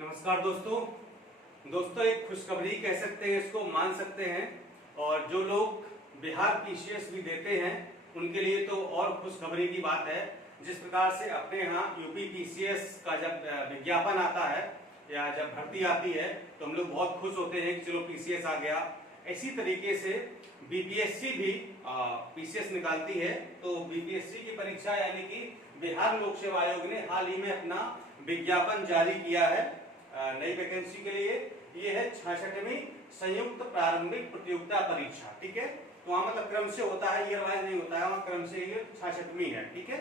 नमस्कार दोस्तों एक खुशखबरी कह सकते हैं, इसको मान सकते हैं। और जो लोग बिहार पीसीएस भी देते हैं उनके लिए तो और खुशखबरी की बात है। जिस प्रकार से अपने यहाँ यूपी पीसीएस का जब विज्ञापन आता है या जब भर्ती आती है तो हम लोग बहुत खुश होते हैं कि चलो पीसीएस आ गया। इसी तरीके से बीपीएससी भी पीसीएस निकालती है। तो बीपीएससी की परीक्षा यानी कि बिहार लोक सेवा आयोग ने हाल ही में अपना विज्ञापन जारी किया है नई वैकेंसी के लिए। ये है 66वीं संयुक्त प्रारंभिक प्रतियोगिता परीक्षा। ठीक है, तो वहां मतलब क्रम से होता है, ईयर वाइज नहीं होता है, वहां क्रम से ये 66वीं है। ठीक है,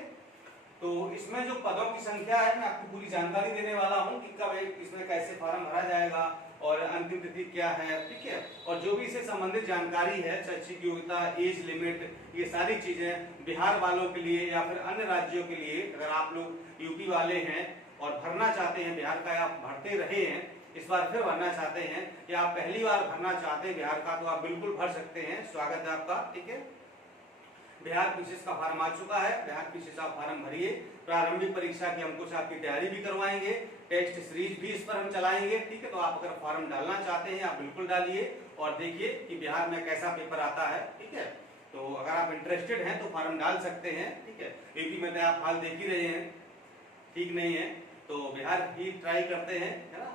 तो इसमें जो पदों की संख्या है मैं आपको पूरी जानकारी देने वाला हूं कि कब इसमें कैसे फॉर्म भरा जाएगा और अंतिम तिथि क्या है। ठीक है, और जो भी इससे संबंधित जानकारी है, शैक्षिक योग्यता, एज लिमिट, ये सारी चीजें बिहार वालों के लिए या फिर अन्य राज्यों के लिए, अगर आप लोग यूपी वाले हैं और भरना चाहते हैं बिहार का, आप भरते रहे हैं, इस बार फिर भरना चाहते हैं या आप पहली बार भरना चाहते हैं बिहार का, तो आप बिल्कुल भर सकते हैं। स्वागत है आपका। ठीक है, बिहार पीसीएस का फॉर्म आ चुका है, बिहार पीसीएस आप फॉर्म भरिए। प्रारंभिक परीक्षा की हम कुछ आपकी तैयारी भी करवाएंगे, टेस्ट सीरीज भी इस पर हम चलाएंगे। ठीक है, तो आप अगर फॉर्म डालना चाहते हैं आप बिल्कुल डालिए और देखिए कि बिहार में कैसा पेपर आता है। ठीक है, तो अगर आप इंटरेस्टेड हैं तो फॉर्म डाल सकते हैं। ठीक है, यूपी में तो आप हाल देख ही रहे हैं, ठीक नहीं है, तो बिहार ही ट्राई करते हैं, है ना।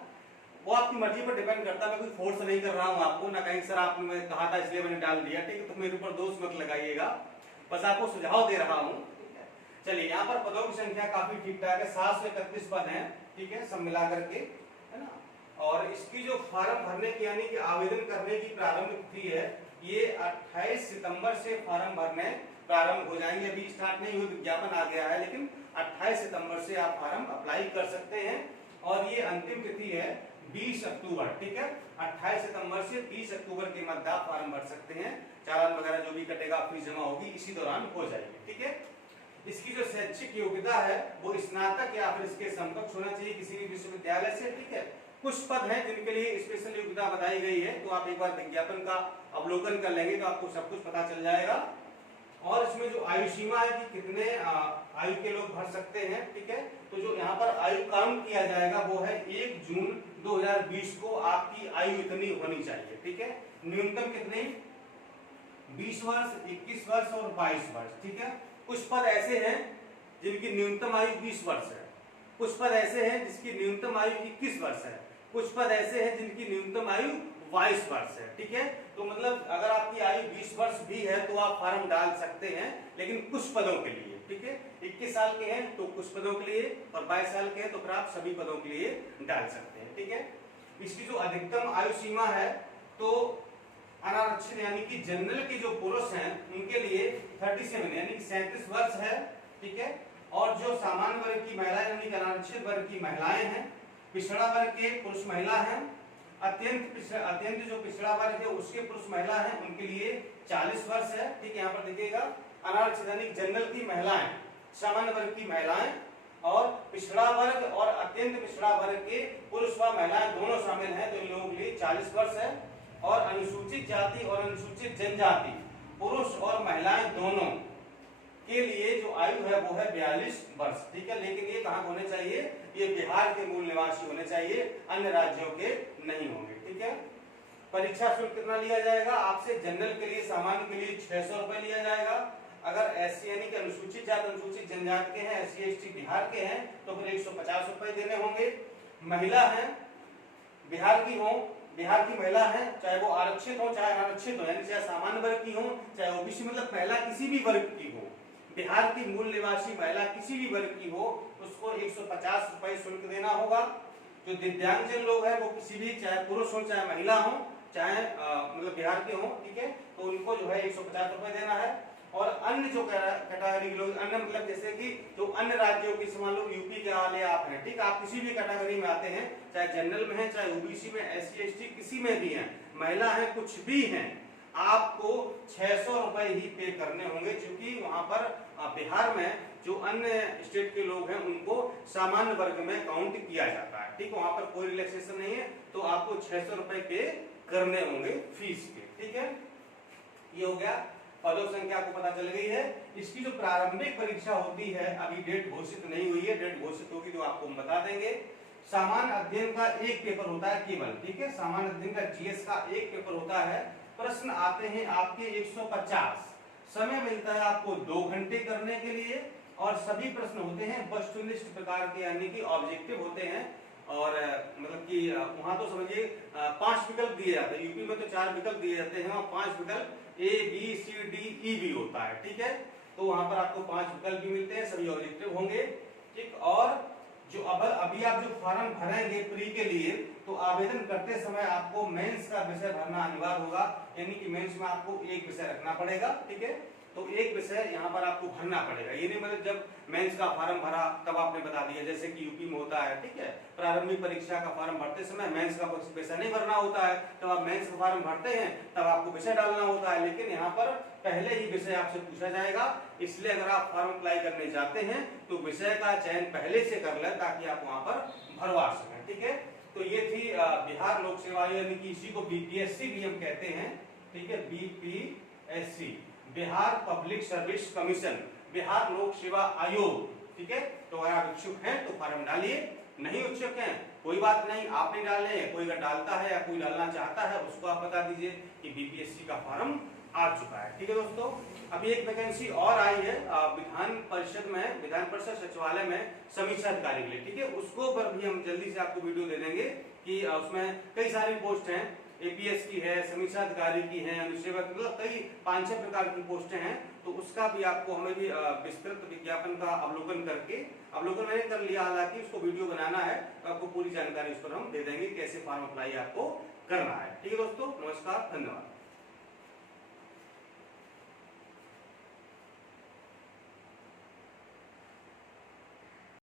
वो आपकी मर्जी पर डिपेंड करता है, मैं कोई फोर्स नहीं कर रहा हूँ आपको, ना कहीं सर आपने कहा था इसलिए मैंने डाल दिया। ठीक है, तो मेरे ऊपर दोष मत लगाइएगा, बस आपको सुझाव दे रहा हूँ। चलिए, यहाँ पर पदों की संख्या काफी ठीक ठाक है, 731 पद हैं। ठीक है, सब मिला करके, है ना। और इसकी जो फॉर्म भरने की यानी कि आवेदन करने की प्रारंभ तिथि है, ये 28 सितंबर से फॉर्म भरने प्रारंभ हो जाएंगे। अभी स्टार्ट नहीं हुई, विज्ञापन आ गया है, लेकिन 28 सितंबर से आप फॉर्म अप्लाई कर सकते हैं। और ये अंतिम तिथि है 20 अक्टूबर। ठीक है, 28 सितंबर से 30 अक्टूबर के मध्य आप फॉर्म भर सकते हैं। चालान वगैरह जो भी कटेगा, फीस जमा होगी, इसी दौरान हो जाएगी। ठीक है, इसकी जो शैक्षिक योग्यता है वो स्नातक या फिर इसके समकक्ष होना चाहिए किसी भी विश्वविद्यालय से। ठीक है, कुछ पद हैं जिनके लिए स्पेशल योग्यता बताई गई है, तो आप एक बार विज्ञापन का अवलोकन कर लेंगे तो आपको सब कुछ पता चल जाएगा। और इसमें जो आयु सीमा है कि कितने आयु के लोग भर सकते हैं। ठीक है, तो जो यहाँ पर आयु काउंट किया जाएगा वो है 1 जून 2020 को आपकी आयु इतनी होनी चाहिए। ठीक है, न्यूनतम कितनी, 20 वर्ष, 21 वर्ष और 22 वर्ष। ठीक है, कुछ पद ऐसे हैं जिनकी न्यूनतम आयु 20 वर्ष है, कुछ पद ऐसे हैं जिसकी न्यूनतम आयु 21 वर्ष है, कुछ पद ऐसे हैं जिनकी न्यूनतम आयु 22 वर्ष है। ठीक है, तो मतलब अगर आपकी आयु 20 वर्ष भी है तो आप फॉर्म डाल सकते हैं, लेकिन कुछ पदों के लिए। ठीक है, 21 साल के हैं तो कुछ पदों के लिए, और 22 साल के हैं तो फिर आप सभी पदों के लिए डाल सकते हैं। ठीक है, इसकी जो अधिकतम आयु सीमा है तो अनारक्षित यानी कि जनरल के जो पुरुष हैं उनके लिए 37 यानी कि 37 वर्ष है। ठीक है, और जो सामान्य वर्ग की महिलाएं यानी कि अनारक्षित वर्ग की महिलाएं हैं, पिछड़ा वर्ग के पुरुष महिला हैं, अत्यंत जो पिछड़ा वर्ग है उसके पुरुष महिला हैं, उनके लिए 40 वर्ष है। ठीक है, यहाँ पर देखिएगा अनारक्षित यानी जनरल की महिलाएं, सामान्य वर्ग की महिलाएं और पिछड़ा वर्ग और अत्यंत पिछड़ा वर्ग के पुरुष व महिलाएं दोनों शामिल हैं, तो इन लोगों के लिए 40 वर्ष है। और अनुसूचित जाति और अनुसूचित जनजाति पुरुष और महिलाएं दोनों के लिए जो आयु है वो है 42 वर्ष। ठीक है, लेकिन ये कहाँ होने चाहिए, ये बिहार के मूल निवासी होने चाहिए, अन्य राज्यों के नहीं होंगे। ठीक है, परीक्षा शुल्क कितना लिया जाएगा आपसे, जनरल के लिए, सामान्य के लिए 600 रुपए लिया जाएगा। अगर एससी यानी कि अनुसूचित जाति अनुसूचित जनजाति के हैं, एससी एसटी बिहार के हैं तो फिर 150 रुपए देने होंगे। महिला है, बिहार की हो, बिहार की महिला है, चाहे वो आरक्षित हो चाहे अनारक्षित हो, यानी चाहे सामान्य वर्ग की हो चाहे ओबीसी मतलब पहला किसी भी वर्ग की हो, बिहार की मूल निवासी महिला किसी भी वर्ग की हो, उसको 150 रुपए शुल्क देना होगा। जो दिव्यांगजन लोग हैं वो किसी भी, चाहे पुरुष हो चाहे महिला हो, चाहे मतलब बिहार के हो, ठीक है, तो उनको जो है 150 रुपए देना है। और अन्य जो कैटेगरी के लोग, अन्य मतलब जैसे कि जो अन्य राज्यों की, मान लो यूपी के वाले आप हैं, ठीक, आप किसी भी कैटेगरी में आते हैं, चाहे जनरल में है चाहे ओबीसी में, एससी एसटी किसी में भी हैं, महिला है, कुछ भी हैं, आपको 600 रुपए ही पे करने होंगे, क्योंकि वहां पर बिहार में जो अन्य स्टेट के लोग हैं उनको सामान्य वर्ग में काउंट किया जाता है। ठीक, वहां पर कोई रिलैक्सेशन नहीं है, तो आपको 600 रुपए पे करने होंगे फीस के। ठीक है, ये हो गया, पदों संख्या आपको पता चल गई है। इसकी जो प्रारंभिक परीक्षा होती है, अभी डेट घोषित नहीं हुई है, डेट घोषित होगी तो आपको हम बता देंगे। सामान्य अध्ययन का एक पेपर होता है केवल, ठीक है, सामान्य अध्ययन का जीएस का एक पेपर होता है। प्रश्न आते हैं आपके 150, समय मिलता है आपको 2 घंटे करने के लिए, और सभी प्रश्न होते हैं वस्तुनिष्ठ प्रकार के, यानी कि ऑब्जेक्टिव होते हैं। और मतलब कि वहां तो समझिए 5 विकल्प दिए जाते हैं, यूपी में तो 4 विकल्प दिए जाते हैं, वहां 5 विकल्प A B C D E भी होता है, ठीक है। तो वहां पर आपको 5 विकल्प भी मिलते हैं, सभी ऑब्जेक्टिव होंगे, ठीक। और जो अभी आप जो फॉर्म भरेंगे प्री के लिए, तो आवेदन करते समय आपको मेंस का विषय भरना अनिवार्य होगा, यानी कि मेंस में आपको एक विषय रखना पड़ेगा, ठीक है। तो एक विषय यहाँ पर आपको भरना पड़ेगा, ये नहीं मतलब जब मेंस का फॉर्म भरा तब आपने बता दिया, जैसे कि यूपी में होता है, ठीक है। प्रारंभिक परीक्षा का फॉर्म भरते समय मेंस का विषय नहीं भरना होता है, तब आप मेंस का फॉर्म भरते हैं तब आपको विषय डालना होता है, लेकिन यहाँ पर पहले ही विषय आपसे पूछा जाएगा। इसलिए अगर आप फॉर्म अप्लाई करने जाते हैं तो विषय का चयन पहले से कर लें, ताकि आप वहां पर भरवा सकें, ठीक है। तो ये थी बिहार लोक सेवा आयोग, यानी कि इसी को बीपीएससी भी हम कहते हैं, ठीक है, BPSC, Bihar public service commission, Bihar लोक सेवा आयोग, ठीक है। तो अगर आप इच्छुक हैं तो फॉर्म डालिए, नहीं इच्छुक हैं कोई बात नहीं, आप नहीं डालने, कोई अगर डालता है या कोई डालना चाहता है उसको आप बता दीजिए कि बीपीएससी का फॉर्म आ चुका है, ठीक है दोस्तों। अभी एक वैकेंसी और आई है विधान परिषद में, विधान परिषद सचिवालय में समीक्षा अधिकारी के लिए, ठीक है। उसको पर भी हम जल्दी से आपको वीडियो दे देंगे कि उसमें कई सारी पोस्ट हैं, एपीएस की है, समीक्षा अधिकारी की है, अनुसेवक, मतलब कई 5-6 प्रकार की पोस्टें हैं। तो उसका भी आपको हमें भी विस्तृत विज्ञापन का अवलोकन मैंने कर लिया, हालांकि उसको वीडियो बनाना है, तो आपको पूरी जानकारी उस पर हम दे देंगे कैसे फॉर्म अप्लाई आपको करना है, ठीक है दोस्तों। नमस्कार, धन्यवाद।